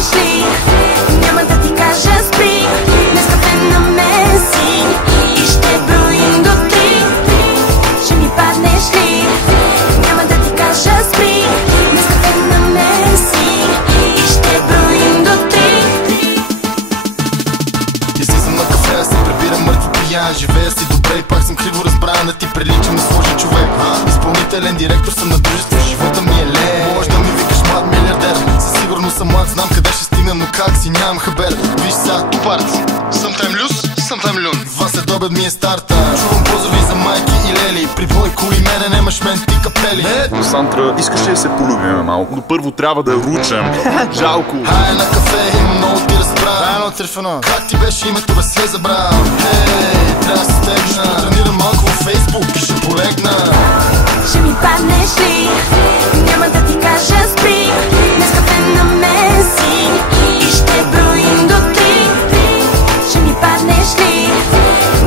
паднеш ли? Няма да ти кажа спри. Днес кафе на Меси и ще броим до 3. Ще ми паднеш ли? Няма да ти кажа спри. Днес кафе на Меси и ще броим до 3. Излизам на кафе, аз се прибирам мъртви пиян. Живея си добре и пак съм криво разбран. Да ти приличам на сложен човек. Изпълнителен директор съм на дружество, живота ми е ле. Може да ми викаш млад милиардер. Със сигурност съм млад, знам къде ще стигна, но как си нямам хабер. Виж сега, тупарц, sometime люс, sometime люн. Вас е добед ми е старта. Чувам поздрави за майки и лели. При Бойко и мене немаш мен ти капели. Ето, Сантра, искаш ли да се полюбим малко? Но първо трябва да ручем. Жалко. Хай на кафе, има много ти разправя. Как ти беше името, бе се забравя? Хей, трябва да се стегна. Тренирам малко във Фейсбук и ще полегна. Ще ми паднеш ли? Няма да ти кажа спри. Днес кафе на Меси и ще броим до 3. Ще ми паднеш ли?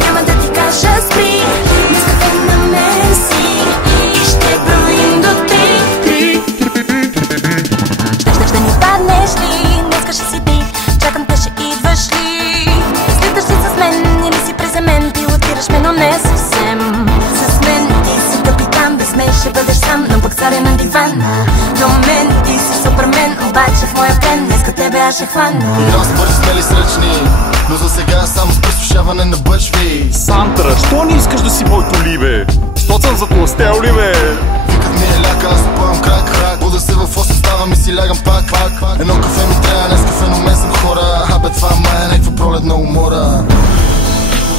Няма да ти кажа спри. Днес кафе на Меси и ще броим до 3. Ще ми паднеш ли? Днеска ще си би. Чакам те, ще идваш ли? Слиташ ли с мен или си приземен? Пилотираш ме, но не съвсем. С мен ти си капитан, без мен ще бъдеш сам, но пък царя на дивана. До мен ти си супермен, обаче в моя плен днеска тебе аз ще хвана. Играм с бързи, смели, сръчни, но за сега само с пресушаване на бъчви. Сантра, що не искаш да си моето либе? Що съм затластел ли, бе? Викът ми е ляка, аз опъвам крак. Буда се в 8, ставам и си лягам пак. Едно кафе ми трябва, днес кафе, но мен съм хора. Абе това май е някаква пролетна умора.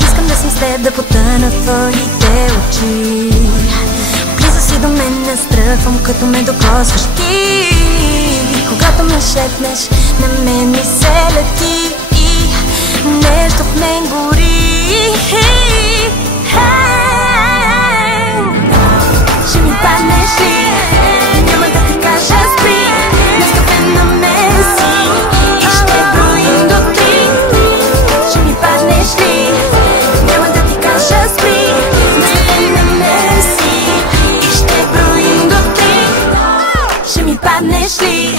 Искам да съм с теб, да потъна в твоите очи. Близо си до мен, не стръхвам, като ме докосваш ти. Когато ме шепнеш, на мен ми се лети и нещо в мен гори. Ще ми паднеш ли? Няма да ти кажа спри. Днес кафе на Меси и ще броим до 3. Ще ми паднеш ли? Няма да ти кажа спри. Днес кафе на Меси и ще броим до 3. Ще ми паднеш ли?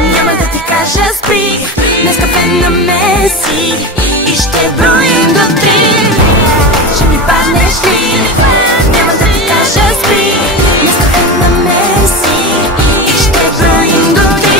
Няма да ти кажа спри. Днес кафе на Меси и ще броим до 3. Ще ми паднеш ли? Няма да ти кажа спри. Днес кафе на Меси и ще броим до 3.